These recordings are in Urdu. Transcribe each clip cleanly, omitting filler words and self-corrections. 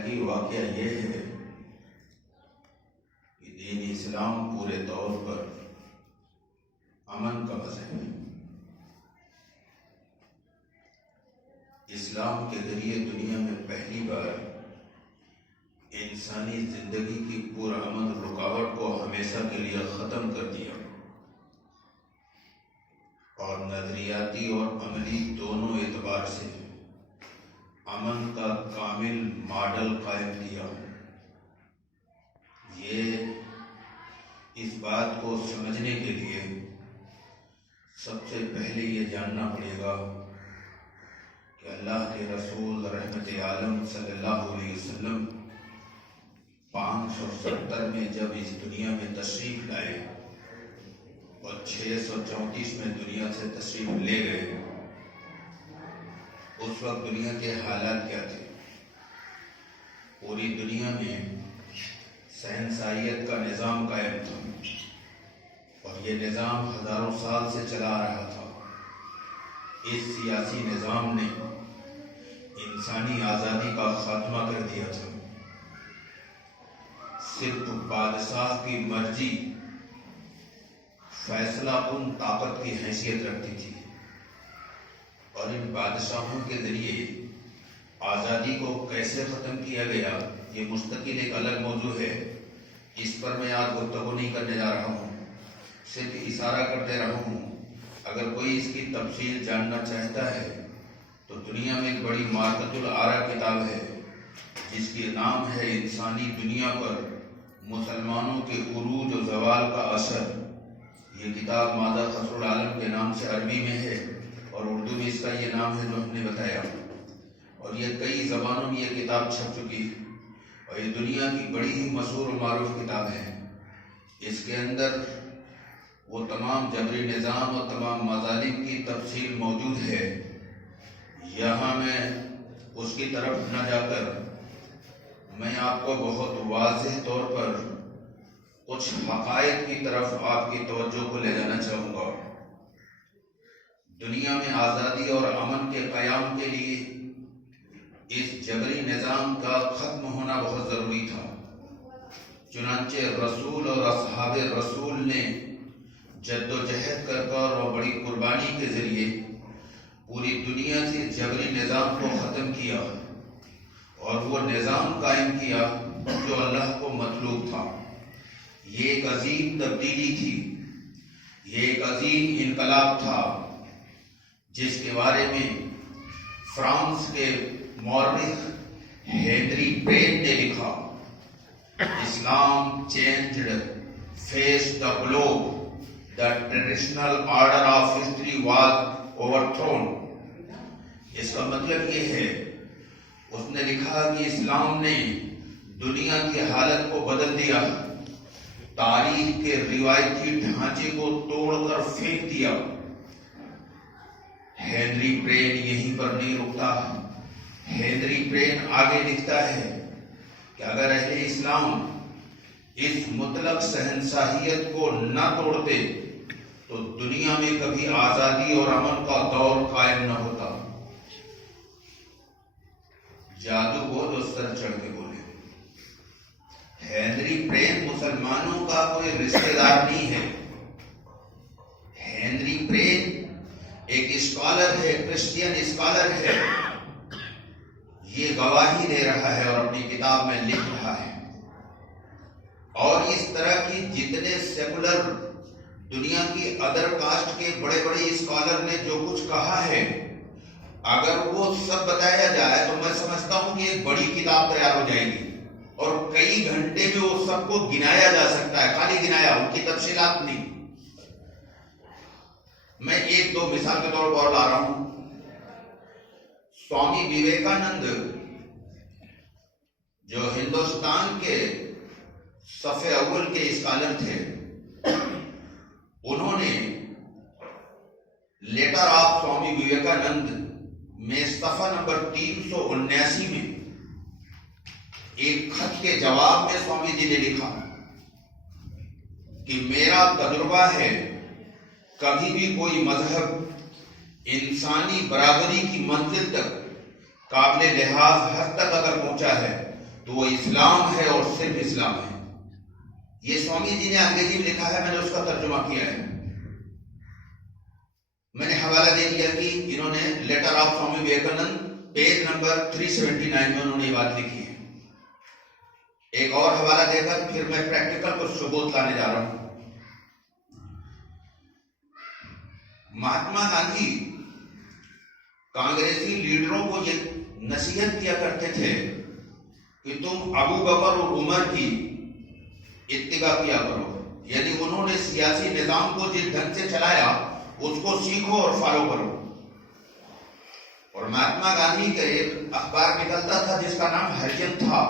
حقیقی واقعہ یہ ہے کہ دین اسلام پورے طور پر امن کا مذہب ہے۔ اسلام کے ذریعے دنیا میں پہلی بار انسانی زندگی کی پرامن رکاوٹ کو ہمیشہ کے لیے ختم کر دیا اور نظریاتی اور عملی دونوں اعتبار سے امن کا کامل ماڈل قائم کیا۔ اس بات کو سمجھنے کے لیے سب سے پہلے یہ جاننا پڑے گا کہ اللہ کے رسول رحمت عالم صلی اللہ علیہ وسلم 570 میں جب اس دنیا میں تشریف لائے اور 634 میں دنیا سے تشریف لے گئے، اس وقت دنیا کے حالات کیا تھے؟ پوری دنیا میں شہنشاہیت کا نظام قائم تھا اور یہ نظام ہزاروں سال سے چلا آ رہا تھا۔ اس سیاسی نظام نے انسانی آزادی کا خاتمہ کر دیا تھا۔ صرف بادشاہ کی مرضی فیصلہ کن طاقت کی حیثیت رکھتی تھی اور ان بادشاہوں کے ذریعے آزادی کو کیسے ختم کیا گیا یہ مستقل ایک الگ موضوع ہے۔ اس پر میں آج گفتگو نہیں کرنے جا رہا ہوں، صرف اشارہ کرتے رہا ہوں۔ اگر کوئی اس کی تفصیل جاننا چاہتا ہے تو دنیا میں ایک بڑی مارکۃ الآراء کتاب ہے جس کے نام ہے انسانی دنیا پر مسلمانوں کے عروج و زوال کا اثر۔ یہ کتاب مادہ خسر العالم کے نام سے عربی میں ہے اور اردو میں اس کا یہ نام ہے جو ہم نے بتایا، اور یہ کئی زبانوں میں یہ کتاب چھپ چکی اور یہ دنیا کی بڑی ہی مشہور و معروف کتاب ہے۔ اس کے اندر وہ تمام جبری نظام اور تمام مظالم کی تفصیل موجود ہے۔ یہاں میں اس کی طرف نہ جا کر میں آپ کو بہت واضح طور پر کچھ حقائق کی طرف آپ کی توجہ کو لے جانا چاہوں گا۔ دنیا میں آزادی اور امن کے قیام کے لیے اس جبری نظام کا ختم ہونا بہت ضروری تھا۔ چنانچہ رسول اور اصحاب رسول نے جد و جہد کر اور بڑی قربانی کے ذریعے پوری دنیا سے جبری نظام کو ختم کیا اور وہ نظام قائم کیا جو اللہ کو مطلوب تھا۔ یہ ایک عظیم تبدیلی تھی، یہ ایک عظیم انقلاب تھا جس کے بارے میں فرانس کے مورخ ہینری برین نے لکھا، اسلام changed face the globe, the traditional order of history was overthrown. اس کا مطلب یہ ہے، اس نے لکھا کہ اسلام نے دنیا کی حالت کو بدل دیا، تاریخ کے روایتی ڈھانچے کو توڑ کر پھینک دیا۔ ہینری برین یہیں پر نہیں رکتا، ہینری برین آگے لکھتا ہے کہ اگر اہل اسلام اس مطلق شہنشاہیت کو نہ توڑتے تو دنیا میں کبھی آزادی اور امن کا دور قائم نہ ہوتا۔ جادو وہ جو سر چڑھ کے بولے۔ ہینری برین مسلمانوں کا کوئی رشتہ دار نہیں ہے۔ ہینری برین ایک اسکالر ہے، کرسچین اسکالر ہے، یہ گواہی دے رہا ہے اور اپنی کتاب میں لکھ رہا ہے۔ اور اس طرح کی جتنے سیکولر دنیا کی ادر کاسٹ کے بڑے بڑے اسکالر نے جو کچھ کہا ہے، اگر وہ سب بتایا جائے تو میں سمجھتا ہوں کہ ایک بڑی کتاب تیار ہو جائے گی اور کئی گھنٹے میں وہ سب کو گنایا جا سکتا ہے، خالی گنایا، ان کی تفصیلات نہیں۔ میں ایک دو مثال کے طور پر لا رہا ہوں۔ سوامی وویکانند جو ہندوستان کے صف اول کے اسکالر تھے، انہوں نے لیٹر آف سوامی وویکانند میں صفحہ نمبر 379 میں ایک خط کے جواب میں سوامی جی نے لکھا کہ میرا تجربہ ہے، کبھی بھی کوئی مذہب انسانی برابری کی منزل تک قابل لحاظ حد تک اگر پہنچا ہے تو وہ اسلام ہے اور صرف اسلام ہے. یہ سوامی جی نے انگریزی میں لکھا ہے، میں نے اس کا ترجمہ کیا ہے. میں نے حوالہ دے دیا کہ انہوں نے letter of Swami Vivekananda page number 379 میں انہوں نے یہ بات لکھی ہے. ایک اور حوالہ دے کر پھر میں پریکٹیکل کچھ ثبوت لانے جا رہا ہوں. مہاتما گاندھی کانگریسی لیڈروں کو یہ نصیحت کیا کرتے تھے کہ تم ابو بکر اور عمر کی اتباع کیا کرو، یعنی انہوں نے سیاسی نظام کو جس ڈھنگ سے چلایا اس کو سیکھو اور فالو کرو. اور مہاتما گاندھی کا ایک اخبار نکلتا تھا جس کا نام ہریجن تھا،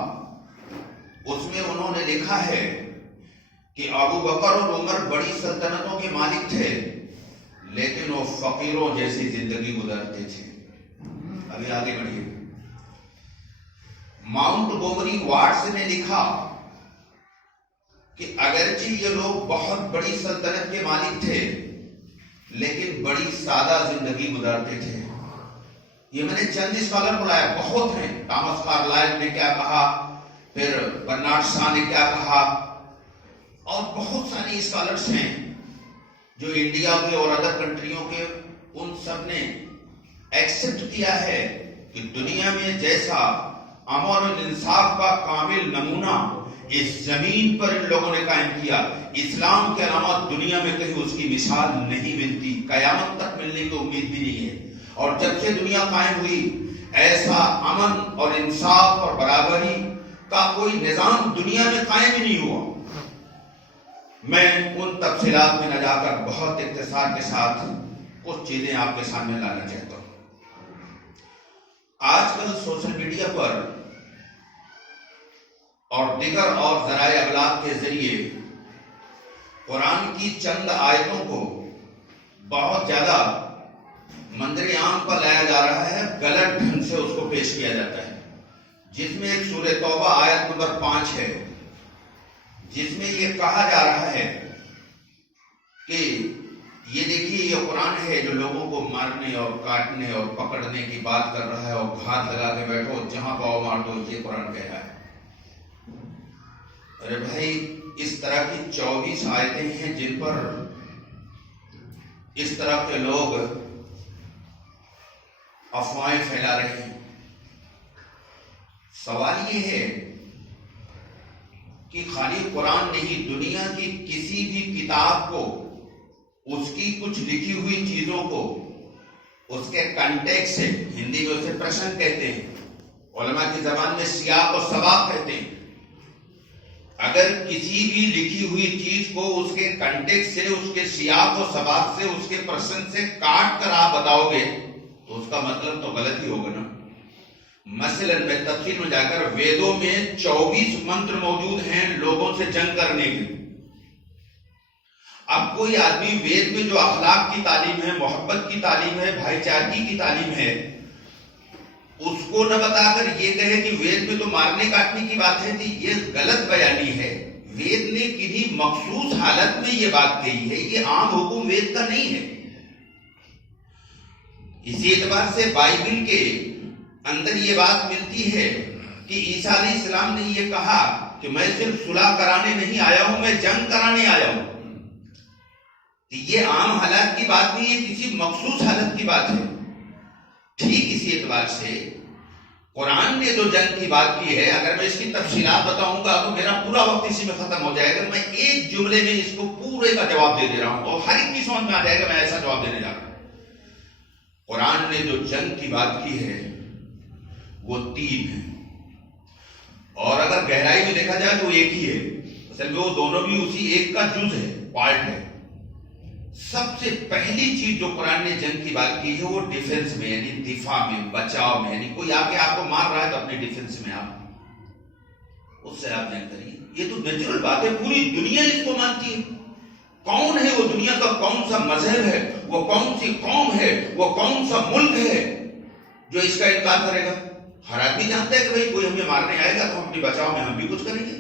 اس میں انہوں نے لکھا ہے کہ ابو بکر اور عمر بڑی سلطنتوں کے مالک تھے لیکن وہ فقیروں جیسی زندگی گزارتے تھے. ابھی آگے بڑھیے. ماؤنٹ گومری واٹس نے لکھا کہ اگرچہ یہ لوگ بہت بڑی سلطنت کے مالک تھے لیکن بڑی سادہ زندگی گزارتے تھے. یہ میں نے چند اسکالر بلایا، بہت ہیں. ٹامس کارلائل نے کیا کہا، پھر برنارڈ شاہ نے کیا کہا، اور بہت ساری اسکالرس ہیں جو انڈیا کے اور ادر کنٹریوں کے. ان سب نے ایکسپٹ کیا ہے کہ دنیا میں جیسا امن و انصاف کا کامل نمونہ اس زمین پر ان لوگوں نے قائم کیا، اسلام کے علاوہ دنیا میں کہیں اس کی مثال نہیں ملتی، قیامت تک ملنے کی امید بھی نہیں ہے. اور جب سے دنیا قائم ہوئی ایسا امن اور انصاف اور برابری کا کوئی نظام دنیا میں قائم ہی نہیں ہوا. میں ان تفصیلات میں نہ جا کر بہت اختصار کے ساتھ کچھ چیزیں آپ کے سامنے لانا چاہتا ہوں. آج کل سوشل میڈیا پر اور دیگر اور ذرائع ابلاغ کے ذریعے قرآن کی چند آیتوں کو بہت زیادہ منظر عام پر لایا جا رہا ہے، غلط ڈھنگ سے اس کو پیش کیا جاتا ہے. جس میں ایک سورہ توبہ آیت نمبر 5 ہے جس میں یہ کہا جا رہا ہے کہ یہ دیکھیے یہ قرآن ہے جو لوگوں کو مارنے اور کاٹنے اور پکڑنے کی بات کر رہا ہے، اور گھات لگا کے بیٹھو جہاں پاؤ مار دو، یہ قرآن کہہ رہا ہے. ارے بھائی، اس طرح کی 24 آیتیں ہیں جن پر اس طرح کے لوگ افواہیں پھیلا رہے ہیں. سوال یہ ہے کہ خالی قرآن نہیں، دنیا کی کسی بھی کتاب کو، اس کی کچھ لکھی ہوئی چیزوں کو اس کے کنٹیکسٹ سے، ہندی میں اسے پرسنگ کہتے ہیں، علماء کی زبان میں سیاق و سباق کہتے ہیں. اگر کسی بھی لکھی ہوئی چیز کو اس کے کنٹیکسٹ سے، اس کے سیاق و سباق سے، اس کے پرسنگ سے کاٹ کر آپ بتاؤ گے تو اس کا مطلب تو غلط ہی ہوگا نا. مثلا میں تفصیل میں جا کر، ویدوں میں 24 منتر موجود ہیں لوگوں سے جنگ کرنے کے. اب کوئی آدمی وید میں جو اخلاق کی تعلیم ہے، محبت کی تعلیم ہے، بھائی چارگی کی تعلیم ہے، اس کو نہ بتا کر یہ کہے کہ وید میں تو مارنے کاٹنے کی باتیں تھی، یہ غلط بیانی ہے. وید نے کسی مخصوص حالت میں یہ بات کہی ہے، یہ عام حکم وید کا نہیں ہے. اسی اعتبار سے بائبل کے اندر یہ بات ملتی ہے کہ عیسیٰ علیہ السلام نے یہ کہا کہ میں صرف صلح کرانے نہیں آیا ہوں، میں جنگ کرانے آیا ہوں. یہ عام حالات کی بات نہیں، یہ کسی مخصوص حالت کی بات ہے. ٹھیک اسی اعتبار سے قرآن نے جو جنگ کی بات کی ہے، اگر میں اس کی تفصیلات بتاؤں گا تو میرا پورا وقت اسی میں ختم ہو جائے گا. میں ایک جملے میں اس کو پورے کا جواب دے دے رہا ہوں اور ہر ایک کی سمجھ میں آ جائے گا میں ایسا جواب دینے جا رہا ہوں. قرآن نے جو جنگ کی بات کی ہے وہ 3 ہے، اور اگر گہرائی میں دیکھا جائے تو ایک ہی ہے. اصل میں وہ دونوں بھی اسی ایک کا جز ہے، پارٹ ہے. سب سے پہلی چیز جو قرآن نے جنگ کی بات کی ہے وہ ڈیفنس میں، یعنی دفاع میں، بچاؤ میں. یعنی کوئی آ کے آپ کو مار رہا ہے تو اپنے ڈیفنس میں آپ اس سے آپ جنگ کریے. یہ تو نیچرل بات ہے، پوری دنیا اس کو مانتی ہے. کون ہے وہ، دنیا کا کون سا مذہب ہے، وہ کون سی قوم ہے، وہ کون سا ملک ہے جو اس کا انکار کرے گا؟ ہر آدمی جانتا ہے کہ بھائی کوئی ہمیں مارنے آئے گا تو ہم اپنے بچاؤ میں ہم بھی کچھ کریں گے.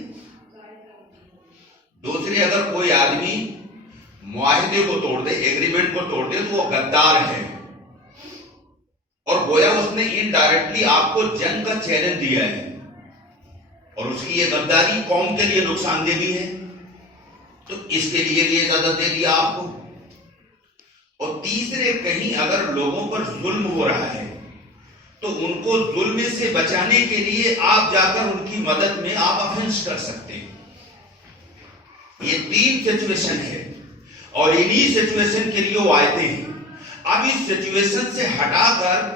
دوسری، اگر کوئی آدمی معاہدے کو توڑ دے، ایگریمنٹ کو توڑ دے تو وہ غدار ہے، اور گویا اس نے انڈائریکٹلی آپ کو جنگ کا چیلنج دیا ہے. اور اس کی یہ غداری قوم کے لیے نقصان دہ بھی ہے، تو اس کے لیے بھی اجازت دے دیا آپ کو۔ اور تیسرے، کہیں اگر لوگوں پر ظلم ہو رہا ہے تو ان کو ظلم سے بچانے کے لیے آپ جا کر ان کی مدد میں آپ افینس کر سکتے ہیں۔ یہ 3 سچویشن ہے، اور انہی سچویشن کے لیے وہ آیتیں ہیں۔ اب اس سچویشن سے ہٹا کر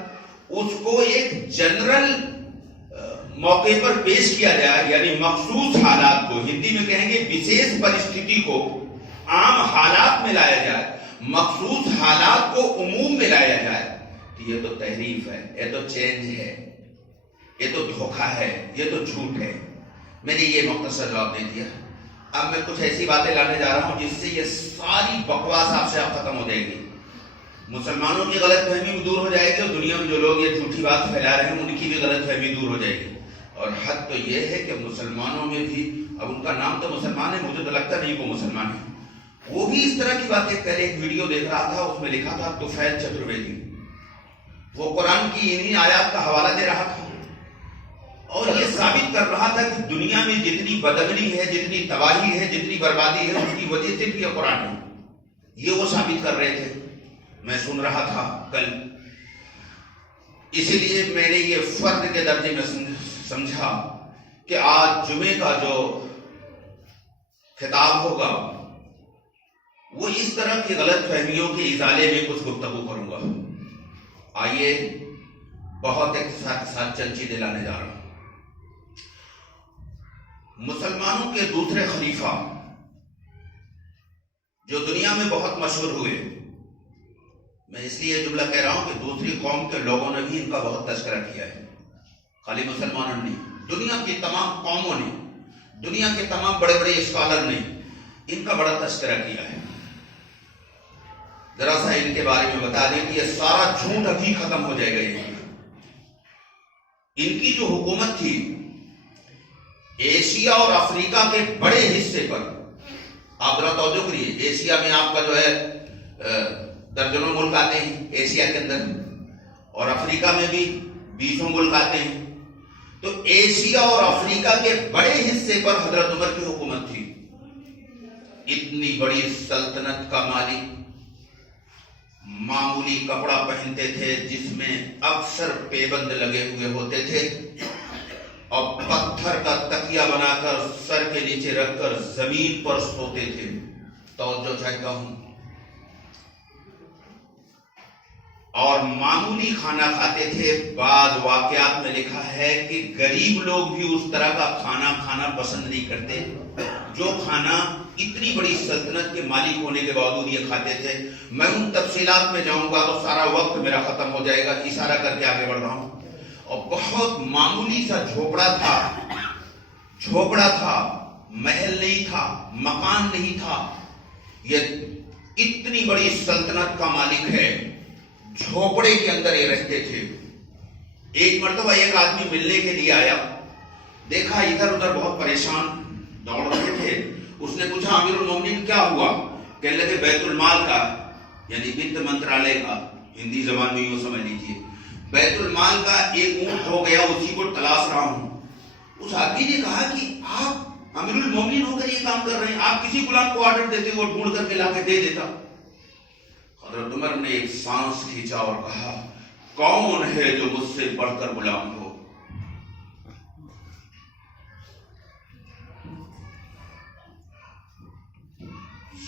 اس کو ایک جنرل موقع پر پیش کیا جائے، یعنی مخصوص حالات کو، ہندی میں کہیں گے وشیش پرستھتی کو عام حالات میں لایا جائے، مخصوص حالات کو عموم میں لایا جائے، تو یہ تو تحریف ہے، یہ تو چینج ہے، یہ تو دھوکہ ہے، یہ تو جھوٹ ہے۔ میں نے یہ مختصر جواب دے دیا۔ اب میں کچھ ایسی باتیں لانے جا رہا ہوں جس سے یہ ساری بکواس آپ سے ختم ہو جائے گی، مسلمانوں کی غلط فہمی بھی دور ہو جائے گی، اور دنیا میں جو لوگ یہ جھوٹی بات پھیلا رہے ہیں ان کی بھی غلط فہمی دور ہو جائے گی۔ اور حد تو یہ ہے کہ مسلمانوں میں بھی، اب ان کا نام تو مسلمان ہے، مجھے تو لگتا نہیں وہ مسلمان ہے، وہ بھی اس طرح کی باتیں کر۔ ایک ویڈیو دیکھ رہا تھا، اس میں لکھا تھا طفیل چترویدی، وہ قرآن کی انہی آیات کا حوالہ دے رہا تھا اور یہ ثابت کر رہا تھا کہ دنیا میں جتنی بدامنی ہے، جتنی تباہی ہے، جتنی بربادی ہے، اس کی وجہ صرف یہ قرآن ہے، یہ وہ ثابت کر رہے تھے۔ میں سن رہا تھا کل، اسی لیے میں نے یہ فرد کے درجے میں سمجھا کہ آج جمعے کا جو خطاب ہوگا وہ اس طرح کی غلط فہمیوں کے ازالے میں کچھ گفتگو کروں گا۔ آئیے بہت ایک ساتھ چند چیزیں لانے جا رہا ہوں۔ مسلمانوں کے دوسرے خلیفہ جو دنیا میں بہت مشہور ہوئے، میں اس لیے یہ جملہ کہہ رہا ہوں کہ دوسری قوم کے لوگوں نے بھی ان کا بہت تذکرہ کیا ہے، خالی مسلمانوں نے، دنیا کی تمام قوموں نے، دنیا کے تمام بڑے بڑے اسکالر نے ان کا بڑا تذکرہ کیا ہے۔ ذرا سا ان کے بارے میں بتا دیں کہ یہ سارا جھوٹ ابھی ختم ہو جائے گا۔ ان کی جو حکومت تھی، ایشیا اور افریقہ کے بڑے حصے پر، آپ ذرا توجہ کریے، ایشیا میں آپ کا جو ہے درجنوں ملک آتے ہیں ایشیا کے اندر، اور افریقہ میں بھی 20 ملک آتے ہیں، تو ایشیا اور افریقہ کے بڑے حصے پر حضرت عمر کی حکومت تھی۔ اتنی بڑی سلطنت کا مالک معمولی کپڑا پہنتے تھے جس میں اکثر پیبند لگے ہوئے ہوتے تھے، اور پتھر کا تکیہ بنا کر سر کے نیچے رکھ کر زمین پر سوتے تھے۔ توجہ چاہتا ہوں، اور معمولی کھانا کھاتے تھے۔ بعض واقعات میں لکھا ہے کہ غریب لوگ بھی اس طرح کا کھانا کھانا پسند نہیں کرتے جو کھانا اتنی بڑی سلطنت کے مالک ہونے کے باوجود یہ کھاتے تھے۔ میں ان تفصیلات میں جاؤں گا تو سارا وقت میرا ختم ہو جائے گا، اشارہ کر کے آگے بڑھ رہا ہوں۔ اور بہت معمولی سا جھوپڑا تھا، محل نہیں تھا، مکان نہیں تھا۔ یہ اتنی بڑی سلطنت کا مالک ہے، جھوپڑے کے اندر یہ رہتے تھے۔ ایک مرتبہ ایک آدمی ملنے کے لیے آیا، دیکھا ادھر ادھر بہت پریشان دوڑ رہے تھے۔ اس نے پوچھا امیر المومنین کیا ہوا؟ کہنے لگے بیت المال کا، یعنی وت منترالے کا، ہندی زبان میں یوں سمجھ لیجیے، بیت المال کا ایک اونٹ ہو گیا، اسی کو تلاش رہا ہوں۔ اس آدمی نے کہا کہ آپ امیر المومنین ہو کر یہ کام کر رہے ہیں، آپ کسی غلام کو آرڈر دیتے وہ ڈھونڈ کر کے لا کے دے دیتا۔ حضرت عمر نے ایک سانس کھینچا اور کہا کون ہے جو مجھ سے بڑھ کر غلام ہو؟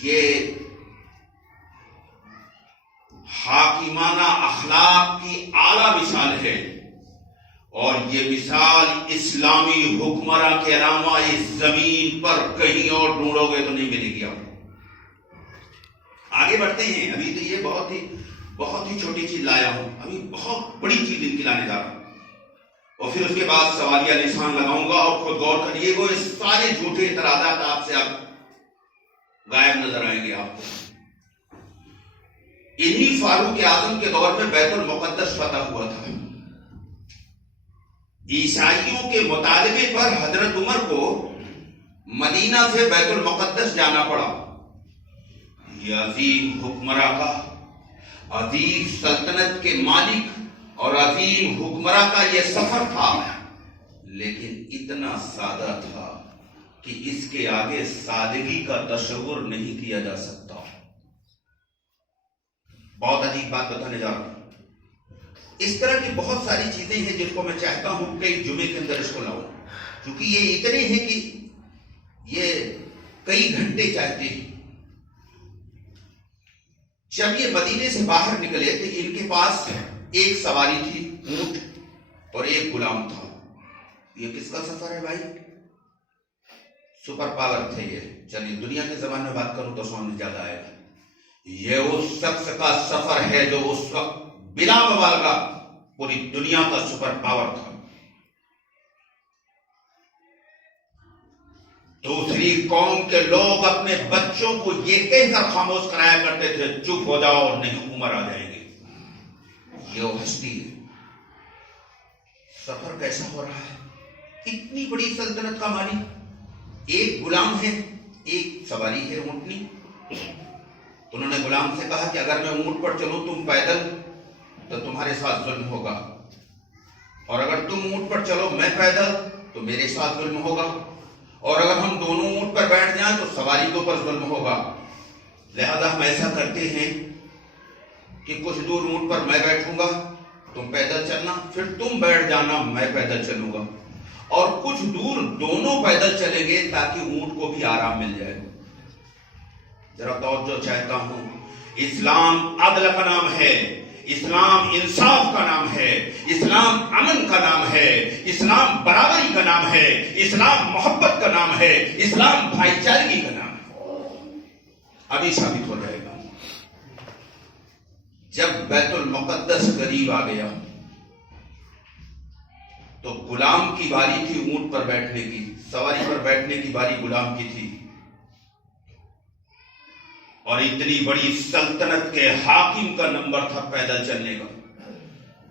یہ حاکمانہ اخلاق کی اعلیٰ مثال ہے، اور یہ مثال اسلامی حکمراں کے علاوہ اس زمین پر کہیں اور ڈھونڈو گے تو نہیں ملے گی۔ آگے بڑھتے ہیں، ابھی تو یہ بہت ہی چھوٹی چیز لایا ہوں، ابھی بہت بڑی چیز ان کی لانے جا رہا ہوں، اور پھر اس کے بعد سوالیہ نشان لگاؤں گا، اور خود غور کریے گا، اس سارے جھوٹے اعتراضات آپ سے آپ غائب نظر آئیں گے۔ آپ کو انہی فاروق اعظم کے دور میں بیت المقدس فتح ہوا تھا۔ عیسائیوں کے مطالبے پر حضرت عمر کو مدینہ سے بیت المقدس جانا پڑا۔ یہ عظیم حکمراں کا، عظیم سلطنت کے مالک اور عظیم حکمراں کا یہ سفر تھا، لیکن اتنا سادہ تھا کہ اس کے آگے سادگی کا تصور نہیں کیا جا سکتا۔ بہت عجیب بات بتانے جا رہا ہوں۔ اس طرح کی بہت ساری چیزیں ہیں جس کو میں چاہتا ہوں کہ جمعے کے اندر اس کو لاؤں، کیونکہ یہ اتنے ہیں کہ یہ کئی گھنٹے چاہتے ہیں۔ جب یہ مدینے سے باہر نکلے تو ان کے پاس ایک سواری تھی، اونٹ، اور ایک غلام تھا۔ یہ کس کا سفر ہے بھائی؟ سپر پاور تھے یہ۔ چلیے دنیا کے زبان میں بات کروں تو سمجھ زیادہ آئے گا۔ یہ اس شخص کا سفر ہے جو اس وقت بلا مبالغہ پوری دنیا کا سپر پاور تھا۔ دوسری قوم کے لوگ اپنے بچوں کو یہ کہہ کر خاموش کرایا کرتے تھے، چپ ہو جاؤ اور نہیں عمر آ جائیں گے۔ یہ وہ ہستی ہے۔ سفر کیسا ہو رہا ہے؟ اتنی بڑی سلطنت کا مالک، ایک غلام ہے، ایک سواری ہے اونٹنی۔ انہوں نے غلام سے کہا کہ اگر میں اونٹ پر چلوں تم پیدل تو تمہارے ساتھ ظلم ہوگا، اور اگر تم اونٹ پر چلو میں پیدل تو میرے ساتھ ظلم ہوگا، اور اگر ہم دونوں اونٹ پر بیٹھ جائیں تو سواری کے اوپر ظلم ہوگا۔ لہذا ہم ایسا کرتے ہیں کہ کچھ دور اونٹ پر میں بیٹھوں گا، تم پیدل چلنا، پھر تم بیٹھ جانا، میں پیدل چلوں گا، اور کچھ دور دونوں پیدل چلیں گے تاکہ اونٹ کو بھی آرام مل جائے۔ ذرا توجہ چاہتا ہوں، اسلام عدل کا نام ہے، اسلام انصاف کا نام ہے، اسلام امن کا نام ہے، اسلام برابری کا نام ہے، اسلام محبت کا نام ہے، اسلام بھائی چارگی کا نام ہے۔ ابھی ثابت ہو جائے گا۔ جب بیت المقدس قریب آ گیا تو غلام کی باری تھی اونٹ پر بیٹھنے کی، سواری پر بیٹھنے کی باری غلام کی تھی، اور اتنی بڑی سلطنت کے حاکم کا نمبر تھا پیدل چلنے کا۔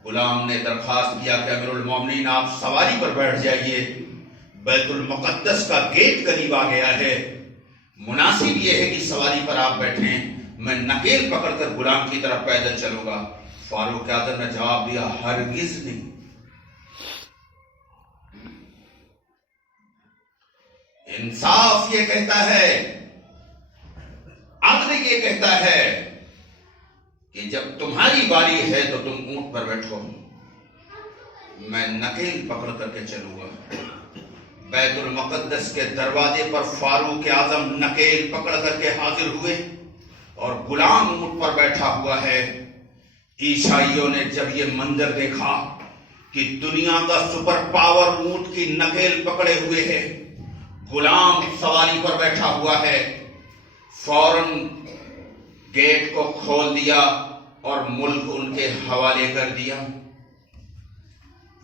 غلام نے درخواست کیا کہ امیر المومنین آپ سواری پر بیٹھ جائیے، بیت المقدس کا گیٹ قریب آ گیا ہے، مناسب یہ ہے کہ سواری پر آپ بیٹھیں، میں نکیل پکڑ کر غلام کی طرف پیدل چلوں گا۔ فاروق اعظم نے جواب دیا ہرگز نہیں۔ انصاف یہ کہتا ہے، عدل یہ کہتا ہے کہ جب تمہاری باری ہے تو تم اونٹ پر بیٹھو، میں نکیل پکڑ کر کے چلوں گا۔ بیت المقدس کے دروازے پر فاروق اعظم نکیل پکڑ کر کے حاضر ہوئے اور غلام اونٹ پر بیٹھا ہوا ہے۔ عیسائیوں نے جب یہ منظر دیکھا کہ دنیا کا سپر پاور اونٹ کی نکیل پکڑے ہوئے ہے، غلام سواری پر بیٹھا ہوا ہے، فوراً گیٹ کو کھول دیا اور ملک ان کے حوالے کر دیا۔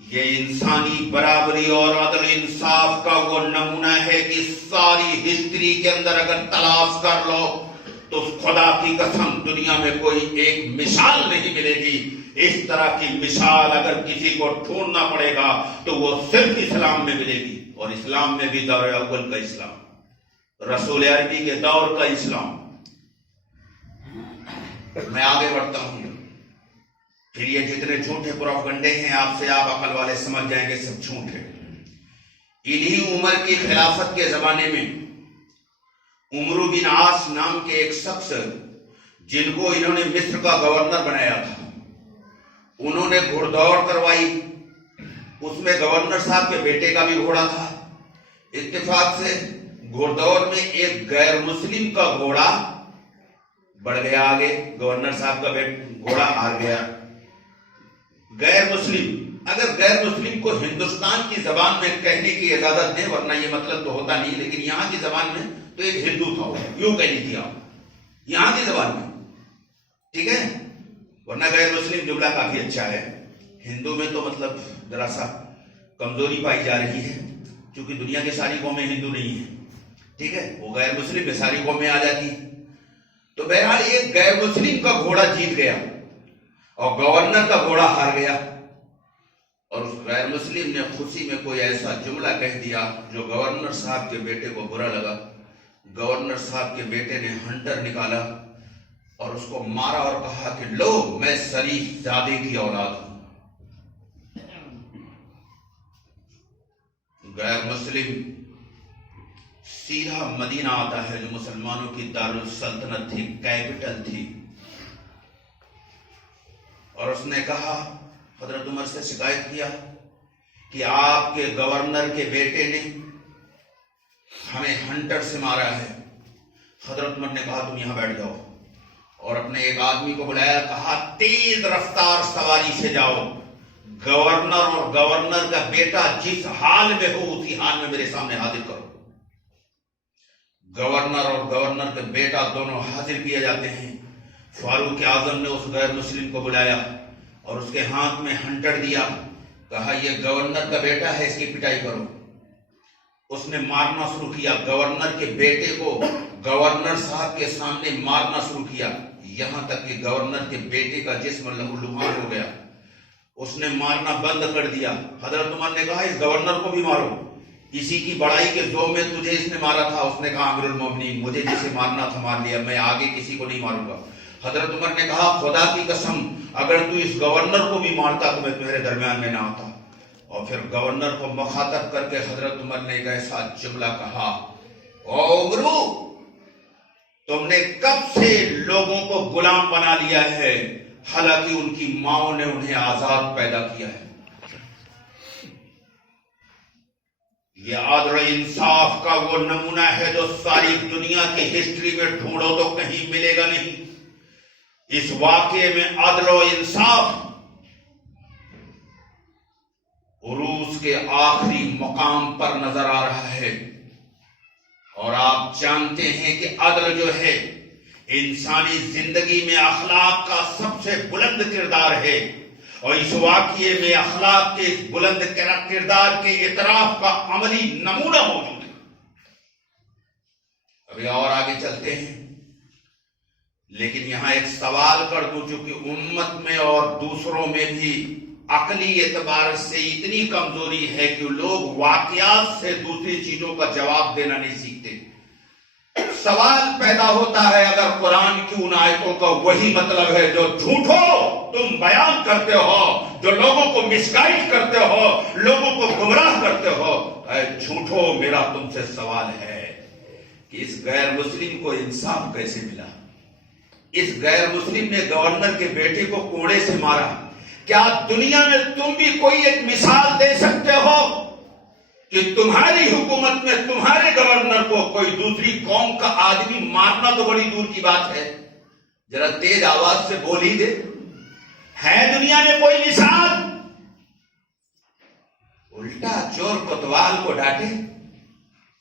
یہ انسانی برابری اور عدل انصاف کا وہ نمونہ ہے کہ ساری ہسٹری کے اندر اگر تلاش کر لو تو خدا کی قسم دنیا میں کوئی ایک مثال نہیں ملے گی۔ اس طرح کی مثال اگر کسی کو ڈھونڈنا پڑے گا تو وہ صرف اسلام میں ملے گی، اور اسلام میں بھی دور اول کا اسلام، رسول عربی کے دور کا اسلام۔ میں آگے بڑھتا ہوں، پھر یہ جتنے جھوٹے پروپیگنڈے ہیں آپ سے آپ عقل والے سمجھ جائیں گے سب جھوٹ ہے۔ انہی عمر کی خلافت کے زمانے میں عمرو بن عاص نام کے ایک شخص جن کو انہوں نے مصر کا گورنر بنایا تھا، انہوں نے گھوڑ دوڑ کروائی، اس میں گورنر صاحب کے بیٹے کا بھی گھوڑا تھا۔ اتفاق سے گھوڑ دوڑ میں ایک غیر مسلم کا گھوڑا بڑھ گیا آگے، گورنر صاحب کا گھوڑا ہار گیا۔ غیر مسلم، اگر غیر مسلم کو ہندوستان کی زبان میں کہنے کی اجازت دیں، ورنہ یہ مطلب تو ہوتا نہیں، لیکن یہاں کی زبان میں تو ایک ہندو تھا، یوں کہہ لیجیے آپ یہاں کی زبان میں، ٹھیک ہے، ورنہ غیر مسلم جملہ کافی اچھا ہے۔ ہندو میں تو مطلب ذرا سا کمزوری پائی جا رہی ہے، کیونکہ دنیا کی ساری قومیں ہندو نہیں ہیں، ٹھیک ہے، وہ غیر مسلم میں ساری قومیں آ جاتی ہیں۔ تو بہرحال ایک غیر مسلم کا گھوڑا جیت گیا اور گورنر کا گھوڑا ہار گیا، اور اس غیر مسلم نے خوشی میں کوئی ایسا جملہ کہہ دیا جو گورنر صاحب کے بیٹے کو برا لگا۔ گورنر صاحب کے بیٹے نے ہنٹر نکالا اور اس کو مارا اور کہا کہ لو میں شریف زادے کی اولاد ہوں۔ غیر مسلم سیدھا مدینہ آتا ہے جو مسلمانوں کی دارالسلطنت تھی، کیپٹل تھی، اور اس نے کہا، حضرت عمر سے شکایت کیا کہ آپ کے گورنر کے بیٹے نے ہمیں ہنٹر سے مارا ہے۔ حضرت عمر نے کہا تم یہاں بیٹھ جاؤ، اور اپنے ایک آدمی کو بلایا، کہا تیز رفتار سواری سے جاؤ، گورنر اور گورنر کا بیٹا جس حال میں ہو اسی حال میں میرے سامنے حاضر کرو۔ گورنر اور گورنر کا بیٹا دونوں حاضر کیے جاتے ہیں۔ فاروق اعظم نے اس غیر مسلم کو بلایا اور اس کے ہاتھ میں ہنٹر دیا، کہا یہ گورنر کا بیٹا ہے، اس کی پٹائی کرو۔ اس نے مارنا شروع کیا، گورنر کے بیٹے کو گورنر صاحب کے سامنے مارنا شروع کیا، یہاں تک کہ گورنر کے بیٹے کا جسم لہو لہان ہو گیا۔ اس نے مارنا بند کر دیا۔ حضرت عمر نے کہا اس گورنر کو بھی مارو، اسی کی بڑائی کے زوم میں تجھے اس نے مارا تھا۔ اس نے کہا امیر المومنین مجھے جسے مارنا تھا مار لیا، میں آگے کسی کو نہیں ماروں گا۔ حضرت عمر نے کہا خدا کی قسم اگر تو اس گورنر کو بھی مارتا تو میں تمہارے درمیان میں نہ آتا۔ اور پھر گورنر کو مخاطب کر کے حضرت عمر نے ایک ایسا جملہ کہا، او عمرو تم نے کب سے لوگوں کو غلام بنا لیا ہے، حالانکہ ان کی ماؤں نے انہیں آزاد پیدا کیا ہے۔ یہ عدل و انصاف کا وہ نمونہ ہے جو ساری دنیا کی ہسٹری میں ڈھونڈو تو کہیں ملے گا نہیں۔ اس واقعے میں عدل و انصاف عروج کے آخری مقام پر نظر آ رہا ہے، اور آپ جانتے ہیں کہ عدل جو ہے انسانی زندگی میں اخلاق کا سب سے بلند کردار ہے، اور اس واقعے میں اخلاق کے اس بلند کردار کے اعتراف کا عملی نمونہ موجود ہے۔ ابھی اور آگے چلتے ہیں، لیکن یہاں ایک سوال کر دوں، چونکہ امت میں اور دوسروں میں بھی عقلی اعتبار سے اتنی کمزوری ہے کہ لوگ واقعات سے دوسری چیزوں کا جواب دینا نہیں سیکھتے۔ سوال پیدا ہوتا ہے اگر قرآن کی ان آیتوں کا وہی مطلب ہے جو جھوٹو تم بیان کرتے ہو، جو لوگوں کو مس گائیڈ کرتے ہو، لوگوں کو گمراہ کرتے ہو، اے جھوٹو میرا تم سے سوال ہے کہ اس غیر مسلم کو انصاف کیسے ملا؟ اس غیر مسلم نے گورنر کے بیٹے کو کوڑے سے مارا، کیا دنیا میں تم بھی کوئی ایک مثال دے سکتے ہو کہ تمہاری حکومت میں تمہارے گورنر کو کوئی دوسری قوم کا آدمی مارنا تو بڑی دور کی بات ہے، ذرا تیز آواز سے بول ہی دے، ہے دنیا میں کوئی مثال؟ الٹا چور کوتوال کو ڈانٹے۔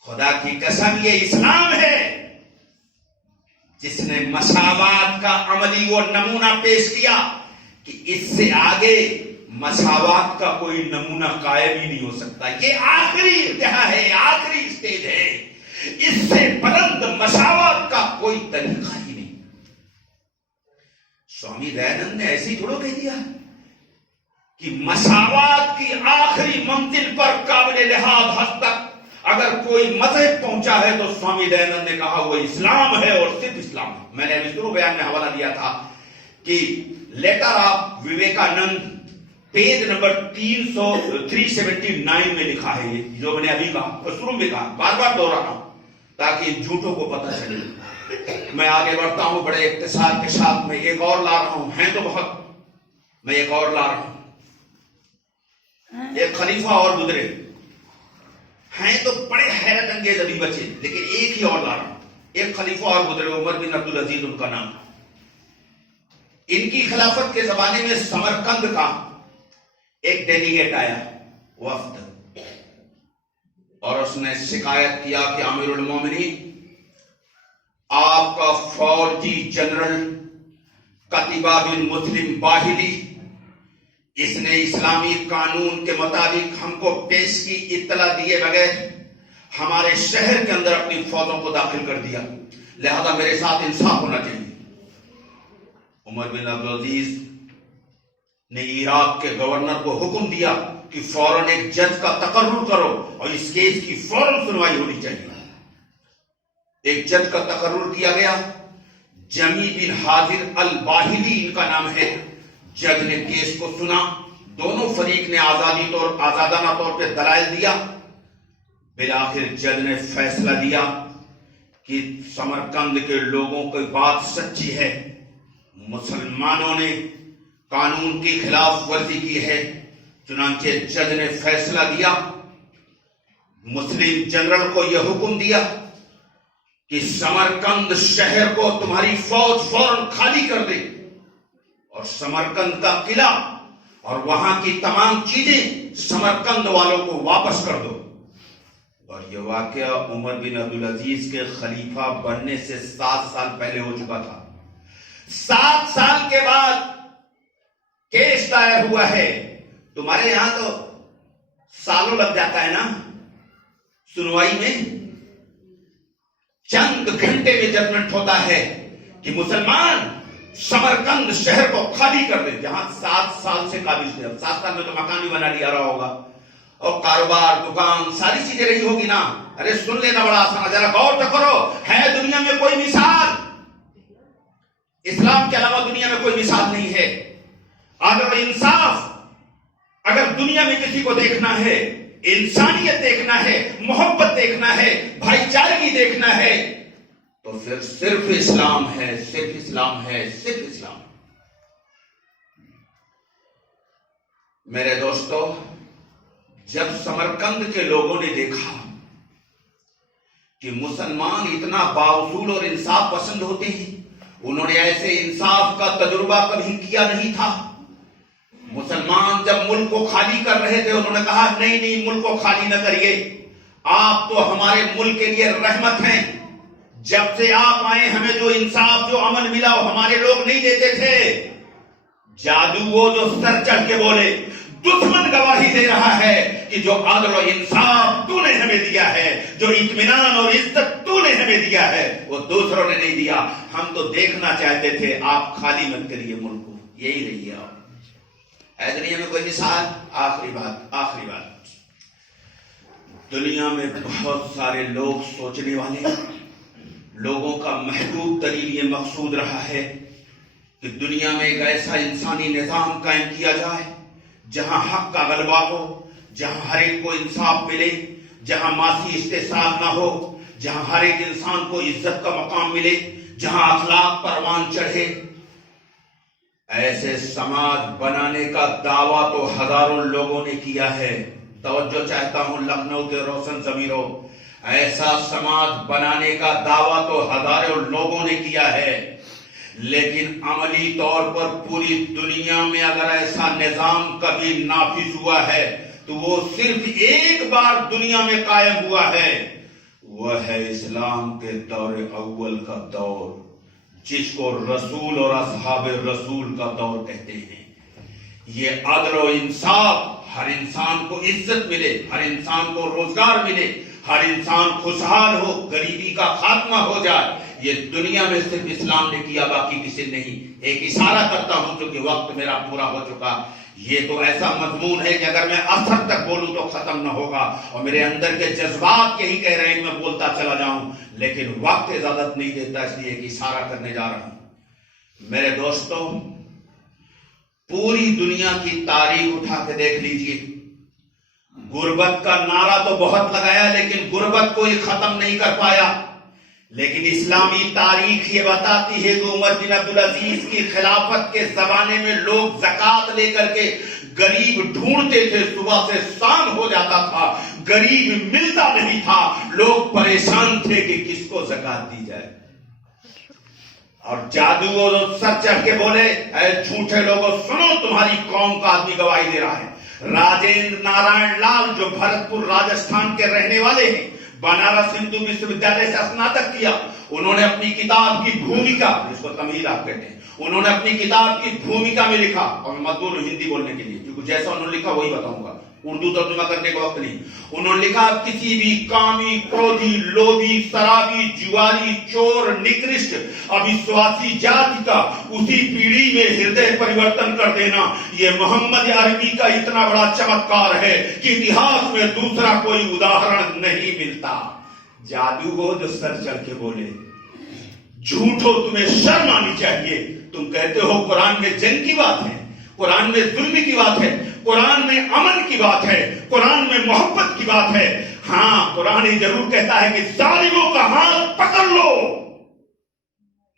خدا کی قسم یہ اسلام ہے جس نے مساوات کا عملی وہ نمونہ پیش کیا کہ اس سے آگے مساوات کا کوئی نمونہ قائم ہی نہیں ہو سکتا۔ یہ آخری انتہا ہے، آخری اسٹیج ہے، اس سے بلند مساوات کا کوئی طریقہ ہی نہیں۔ سوامی دیانند نے ایسی تھوڑا کہہ دیا کہ مساوات کی آخری منزل پر قابل لحاظ حد تک اگر کوئی مذہب پہنچا ہے تو سوامی دیانند نے کہا وہ اسلام ہے اور صرف اسلام ہے۔ میں نے ابھی شروع بیان میں حوالہ دیا تھا کہ letter of Vivekananda page number 379 میں لکھا ہے، یہ جو میں نے ابھی کہا، شروع میں کہا، بار بار دوہرا رہا ہوں تاکہ جھوٹوں کو پتہ چلے۔ میں آگے بڑھتا ہوں بڑے اختصار کے ساتھ، میں ایک اور لا رہا ہوں، ہیں تو بہت، میں ایک اور لا رہا ہوں۔ ایک خلیفہ اور گزرے ہیں تو بڑے حیرت انگیز ابھی بچے، لیکن ایک ہی اور لا رہا ہوں۔ ایک خلیفہ اور گزرے، عمر بن عبدالعزیز ان کا نام۔ ان کی خلافت کے زمانے میں سمرقند کا ایک ڈیلیگیٹ آیا، وفد، اور اس نے شکایت کیا کہ امیر المومنین آپ کا فوجی جنرل قتیبہ بن مسلم باہلی، اس نے اسلامی قانون کے مطابق ہم کو پیش کی اطلاع دیے بغیر ہمارے شہر کے اندر اپنی فوجوں کو داخل کر دیا، لہذا میرے ساتھ انصاف ہونا چاہیے۔ عمر بن عبدالعزیز نے عراق کے گورنر کو حکم دیا کہ فوراً ایک جج کا تقرر کرو اور اس کیس کی فوراً سنوائی ہونی چاہیے۔ ایک جج کا تقرر کیا گیا، جمی بن حاضر الباہلی ان کا نام ہے۔ جج نے کیس کو سنا، دونوں فریق نے آزادانہ طور پہ دلائل دیا، بالآخر جج نے فیصلہ دیا کہ سمرقند کے لوگوں کی بات سچی ہے، مسلمانوں نے قانون کی خلاف ورزی کی ہے۔ چنانچہ جج نے فیصلہ دیا، مسلم جنرل کو یہ حکم دیا کہ سمرقند شہر کو تمہاری فوج فوراً خالی کر دے اور سمرقند کا قلعہ اور وہاں کی تمام چیزیں سمرقند والوں کو واپس کر دو۔ اور یہ واقعہ عمر بن عبدالعزیز کے خلیفہ بننے سے 7 سال پہلے ہو چکا تھا۔ 7 سال کے بعد کیس دائر ہوا ہے۔ تمہارے یہاں تو سالوں لگ جاتا ہے نا سنوائی میں، چند گھنٹے میں ججمنٹ ہوتا ہے کہ مسلمان سمرقند شہر کو خالی کر دے، جہاں 7 سال سے قابض تھے۔ 7 سال میں تو مکان بھی بنا لیا رہا ہوگا اور کاروبار، دکان، ساری چیزیں رہی ہوگی نا۔ ارے سن لینا بڑا آسان ہے، ذرا غور تو کرو، ہے دنیا میں کوئی مثال؟ اسلام کے علاوہ دنیا میں کوئی مثال نہیں ہے۔ عدل و انصاف اگر دنیا میں کسی کو دیکھنا ہے، انسانیت دیکھنا ہے، محبت دیکھنا ہے، بھائی چارگی دیکھنا ہے، تو پھر صرف اسلام ہے، صرف اسلام ہے، صرف اسلام۔ میرے دوستو، جب سمرقند کے لوگوں نے دیکھا کہ مسلمان اتنا بااصول اور انصاف پسند ہوتے ہیں، انہوں نے ایسے انصاف کا تجربہ کبھی کیا نہیں تھا۔ مسلمان جب ملک کو خالی کر رہے تھے، انہوں نے کہا نہیں نہیں، ملک کو خالی نہ کریے، آپ تو ہمارے ملک کے لیے رحمت ہیں۔ جب سے آپ آئے ہمیں جو انصاف، جو امن ملا، وہ ہمارے لوگ نہیں دیتے تھے۔ جادو وہ جو سر چڑھ کے بولے، دشمن گواہی دے رہا ہے کہ جو عدل و انصاف تو نے ہمیں دیا ہے، جو اطمینان اور عزت تو نے ہمیں دیا ہے، وہ دوسروں نے نہیں دیا۔ ہم تو دیکھنا چاہتے تھے، آپ خالی مت کریے ملک کو، یہی رہی ہے۔ آپ ہے دنیا میں کوئی مثال؟ آخری بات، دنیا میں بہت سارے لوگ سوچنے والے لوگوں کا محبوب ترین یہ مقصود رہا ہے کہ دنیا میں ایک ایسا انسانی نظام قائم کیا جائے جہاں حق کا غلبہ ہو، جہاں ہر ایک کو انصاف ملے، جہاں معاشی استحصال نہ ہو، جہاں ہر ایک انسان کو عزت کا مقام ملے، جہاں اخلاق پروان چڑھے۔ ایسے سماج بنانے کا دعویٰ تو ہزاروں لوگوں نے کیا ہے۔ توجہ چاہتا ہوں لکھنؤ کے روشن ضمیروں، ایسا سماج بنانے کا دعویٰ تو ہزاروں لوگوں نے کیا ہے، لیکن عملی طور پر پوری دنیا میں اگر ایسا نظام کبھی نافذ ہوا ہے تو وہ صرف ایک بار دنیا میں قائم ہوا ہے، وہ ہے اسلام کے دور اول کا دور، جس کو رسول اور اصحاب رسول کا دور کہتے ہیں۔ یہ عدل و انصاف، ہر انسان کو عزت ملے، ہر انسان کو روزگار ملے، ہر انسان خوشحال ہو، غریبی کا خاتمہ ہو جائے، یہ دنیا میں صرف اسلام نے کیا، باقی کسی نے نہیں۔ ایک اشارہ کرتا ہوں کیونکہ وقت میرا پورا ہو چکا۔ یہ تو ایسا مضمون ہے کہ اگر میں آخر تک بولوں تو ختم نہ ہوگا، اور میرے اندر کے جذبات یہی کہہ رہے ہیں کہ میں بولتا چلا جاؤں، لیکن وقت اجازت نہیں دیتا، اس لیے ایک اشارہ کرنے جا رہا ہوں۔ میرے دوستوں، پوری دنیا کی تاریخ اٹھا کے دیکھ لیجئے، غربت کا نعرہ تو بہت لگایا لیکن غربت کوئی ختم نہیں کر پایا۔ لیکن اسلامی تاریخ یہ بتاتی ہے کہ عمر بن عبدالعزیز کی خلافت کے زمانے میں لوگ زکوٰۃ لے کر کے غریب ڈھونڈتے تھے، صبح سے شام ہو جاتا تھا، غریب ملتا نہیں تھا، لوگ پریشان تھے کہ کس کو زکوٰۃ دی جائے۔ اور جادو سر چڑھ کے بولے، اے جھوٹے لوگوں سنو، تمہاری قوم کا آدمی گواہی دے رہا ہے۔ راجندر نارائن لال جو بھرتپور راجستھان کے رہنے والے ہیں، بنارس ہندو وشو ودیالیہ سے اسناتک کیا، انہوں نے اپنی کتاب کی بھومکا، جس کو تمہید آپ کہتے ہیں، انہوں نے اپنی کتاب کی بھومکا میں لکھا، اور میں مجبور ہوں ہندی بولنے کے لیے کیونکہ جیسا انہوں نے لکھا وہی بتاؤں گا، اردو ترجمہ کرنے کا وقت نہیں۔ انہوں نے لکھا، کسی بھی کامی، کرودھی، لوبھی، شرابی، جواری، چور، نکرشٹ، اوشواسی جاتی کا اسی پیڑھی میں ہردے پریورتن کر دینا، یہ محمد عربی کا اتنا بڑا چمتکار ہے کہ اتہاس میں دوسرا کوئی اداہرن نہیں ملتا۔ جادو ہو جو سر چڑھ کے بولے، جھوٹ ہو، تمہیں شرم آنی چاہیے۔ تم کہتے ہو قرآن میں جنگ کی بات ہے، قرآن میں ظلم کی بات ہے، قرآن میں امن کی بات ہے، قرآن میں محبت کی بات ہے۔ ہاں قرآن یہ ضرور کہتا ہے کہ ظالموں کا ہاتھ پکڑ لو،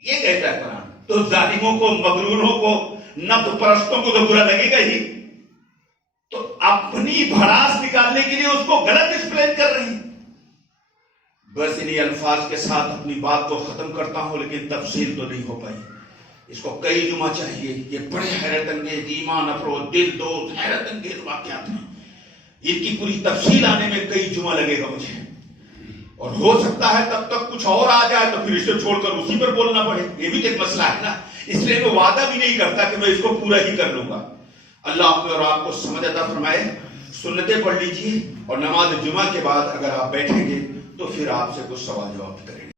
یہ کہتا ہے قرآن. تو ظالموں کو، مغروروں کو، نفس پرستوں کو تو برا لگے گا ہی. تو اپنی بھڑاس نکالنے کے لیے اس کو غلط ایکسپلین کر رہے ہیں. بس انہی الفاظ کے ساتھ اپنی بات کو ختم کرتا ہوں، لیکن تفصیل تو نہیں ہو پائی. اس کو کئی جمعہ چاہیے. یہ بڑے حیرت انگیز ایمان افروز دل دوست حیرت انگیز واقعات ہیں. ان کی پوری تفصیل آنے میں کئی جمعہ لگے گا مجھے، اور ہو سکتا ہے تب تک کچھ اور آ جائے تو پھر اسے چھوڑ کر اسی پر بولنا پڑے. یہ بھی ایک مسئلہ ہے نا. اس لیے میں وعدہ بھی نہیں کرتا کہ میں اس کو پورا ہی کر لوں گا. اللہ آپ میں اور آپ کو سمجھ عطا فرمائے. سنتیں پڑھ لیجیے، اور نماز جمعہ کے بعد اگر آپ بیٹھیں گے تو پھر آپ سے کچھ سوال جواب کریں گے.